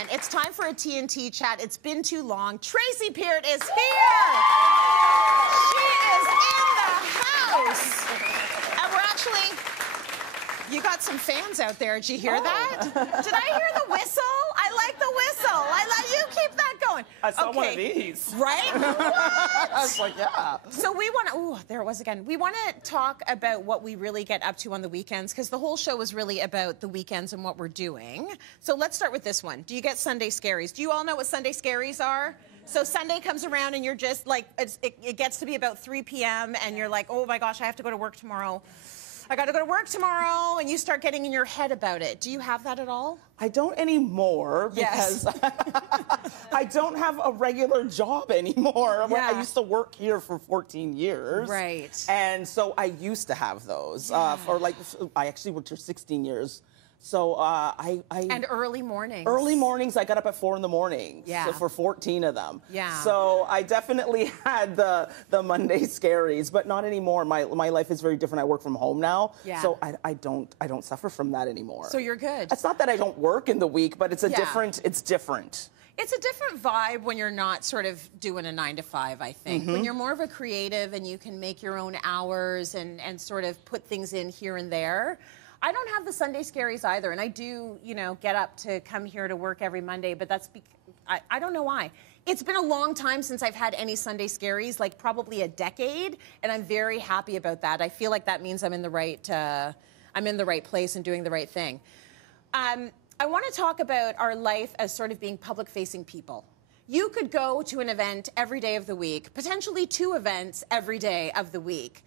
gentlemen, it's time for a TNT chat. It's been too long. Tracy Peart is here. She is in the house. And we're actually, you got some fans out there. Did you hear that? Did I hear the whistle? I like the whistle. I like you. Keep that going. I saw one of these. Right? What? I was like, yeah. So we want to, ooh, there it was again. We want to talk about what we really get up to on the weekends, because the whole show is really about the weekends and what we're doing. So let's start with this one. Do you get Sunday Scaries? Do you all know what Sunday Scaries are? So Sunday comes around and you're just like, it gets to be about 3 p.m. and you're like, oh my gosh, I have to go to work tomorrow. I got to go to work tomorrow, and you start getting in your head about it. Do you have that at all? I don't anymore because I don't have a regular job anymore. Yeah. I used to work here for 14 years. Right. And so I used to have those. I actually worked here 16 years. So And early mornings. Early mornings, I got up at 4 in the morning. Yeah. So for 14 of them. Yeah. So I definitely had the Monday Scaries, but not anymore. My life is very different. I work from home now. Yeah. So I don't suffer from that anymore. So you're good. It's not that I don't work in the week, but it's different. It's different. It's a different vibe when you're not sort of doing a 9 to 5, I think. When you're more of a creative and you can make your own hours and sort of put things in here and there. I don't have the Sunday Scaries either, and I do, you know, get up to come here to work every Monday, but that's I don't know why. It's been a long time since I've had any Sunday Scaries, like probably a decade, and I'm very happy about that. I feel like that means I'm in the right place and doing the right thing. I want to talk about our life as sort of being public-facing people. You could go to an event every day of the week, potentially 2 events every day of the week.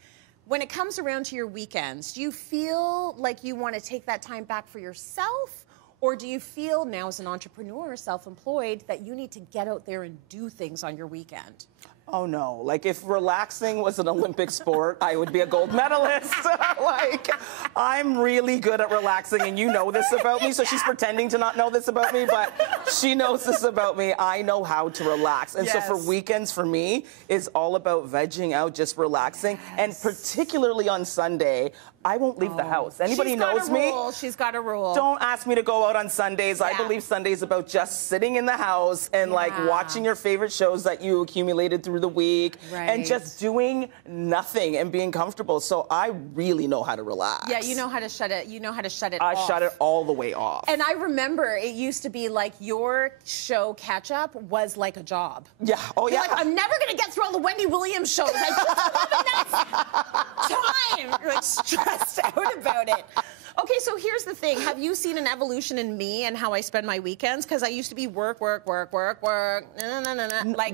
When it comes around to your weekends, do you feel like you want to take that time back for yourself? Or do you feel now as an entrepreneur, self-employed, that you need to get out there and do things on your weekend? Oh no, like if relaxing was an Olympic sport, I would be a gold medalist. Like, I'm really good at relaxing, and you know this about me, so she's pretending to not know this about me, but she knows this about me. I know how to relax. And so for weekends, for me, is all about vegging out, just relaxing. And particularly on Sunday, I won't leave the house. Anybody knows me? She's got a rule. Don't ask me to go out on Sundays. I believe Sunday's about just sitting in the house and like watching your favorite shows that you accumulated through the week and just doing nothing and being comfortable. So I really know how to relax. Yeah, you know how to shut it. You know how to shut it off. I shut it all the way off. And I remember it used to be like your show catch up was like a job. Yeah. Oh yeah. You're like, I'm never gonna get through all the Wendy Williams shows. I just don't have enough time. You're like stressed out about it. Okay, so here's the thing. Have you seen an evolution in me and how I spend my weekends? Because I used to be work, like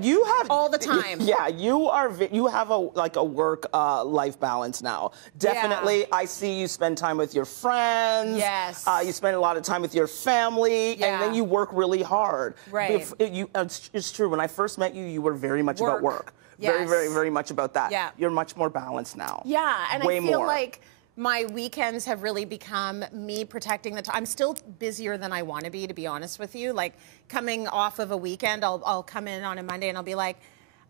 you have all the time. Yeah, you have a work life balance now. Definitely, I see you spend time with your friends. Yes. You spend a lot of time with your family, and then you work really hard. Right. It's true. When I first met you, you were very much about work. Yes. Very, very, very much about that. Yeah. You're much more balanced now. Yeah, and Way I feel more. like my weekends have really become me protecting the time. I'm still busier than I want to be honest with you. Like, coming off of a weekend, I'll come in on a Monday and I'll be like,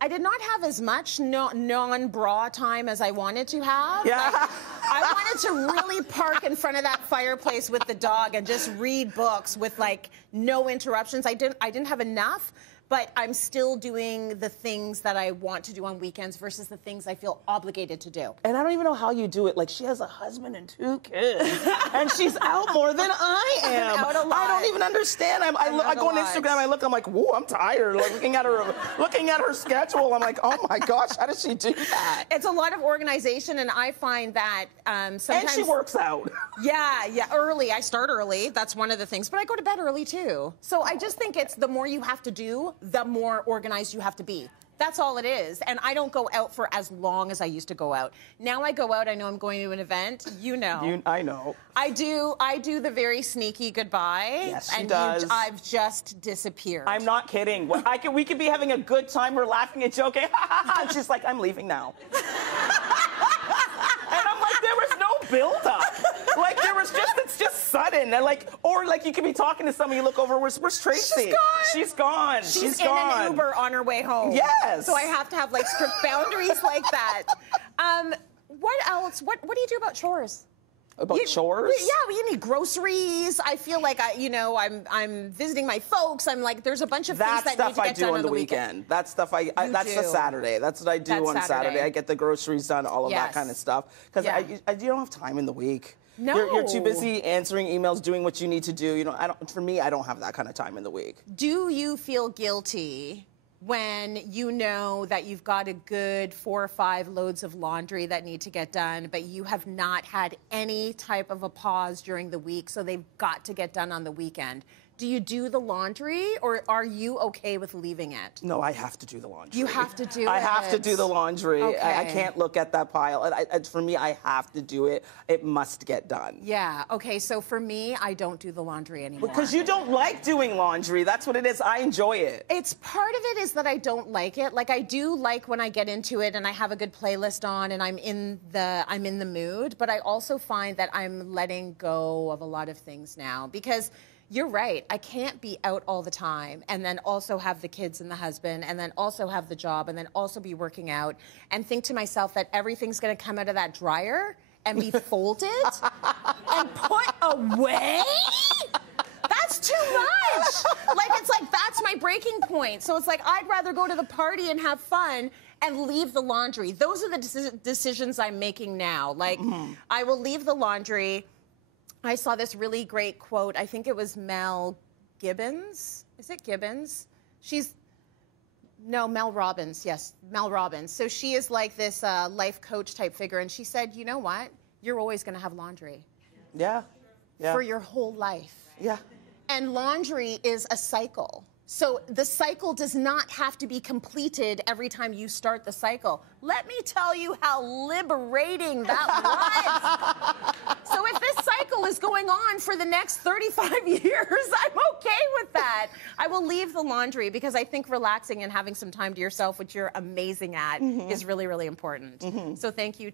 I did not have as much non-bra time as I wanted to have. Yeah. Like, I wanted to really park in front of that fireplace with the dog and just read books with like no interruptions. I didn't have enough. But I'm still doing the things that I want to do on weekends versus the things I feel obligated to do. And I don't even know how you do it. Like, she has a husband and 2 kids, and she's out more than I am. I'm out a lot. I don't even understand. I go on Instagram, I'm like, whoa, I'm tired. Like, looking at her schedule, I'm like, oh my gosh, how does she do that? It's a lot of organization, and I find that sometimes. And she works out. Yeah, early. I start early. That's one of the things. But I go to bed early too. So I just think it's the more you have to do, the more organized you have to be. That's all it is. And I don't go out for as long as I used to go out. Now I go out, I know I'm going to an event, you know. I know. I do the very sneaky goodbye. Yes, she and does. I've just disappeared. I'm not kidding. We could be having a good time, we're laughing and joking, and she's like, I'm leaving now. And I'm like, there was no build-up. Like, it's just sudden. And or you could be talking to somebody, you look over, where's Tracy? She's gone. She's in gone. an Uber on her way home. Yes. So I have to have like strict boundaries like that. What else? What do you do about chores? About chores? Yeah, you need groceries. I feel like I'm visiting my folks. I'm like, there's a bunch of things that need to get done on the weekend. That stuff that's the Saturday. That's what I do on Saturday. I get the groceries done, all of that kind of stuff. Because you don't have time in the week. No. You're too busy answering emails, doing what you need to do. You know, for me, I don't have that kind of time in the week. Do you feel guilty when you know that you've got a good 4 or 5 loads of laundry that need to get done, but you have not had any type of a pause during the week, so they've got to get done on the weekend? Do you do the laundry, or are you okay with leaving it? No, I have to do the laundry. You have to do it. I have to do the laundry. Okay. I can't look at that pile. For me, I have to do it. It must get done. Yeah, okay, so for me, I don't do the laundry anymore. Because you don't like doing laundry. That's what it is. I enjoy it. It's part of it is that I don't like it. Like, I do like when I get into it and I have a good playlist on and I'm in the mood, but I also find that I'm letting go of a lot of things now because you're right. I can't be out all the time and then also have the kids and the husband and then also have the job and then also be working out and think to myself that everything's going to come out of that dryer and be folded and put away. That's too much. It's like that's my breaking point. So it's like I'd rather go to the party and have fun and leave the laundry. Those are the decisions I'm making now. Like, I will leave the laundry. I saw this really great quote. I think it was Mel Gibbons. Is it Gibbons? Mel Robbins. Yes, Mel Robbins. So she is like this life coach type figure. And she said, you know what? You're always going to have laundry. Yeah. For your whole life. Yeah. And laundry is a cycle. So the cycle does not have to be completed every time you start the cycle. Let me tell you how liberating that was. So if this cycle is going on for the next 35 years, I'm okay with that. I will leave the laundry because I think relaxing and having some time to yourself, which you're amazing at, is really, really important. So thank you.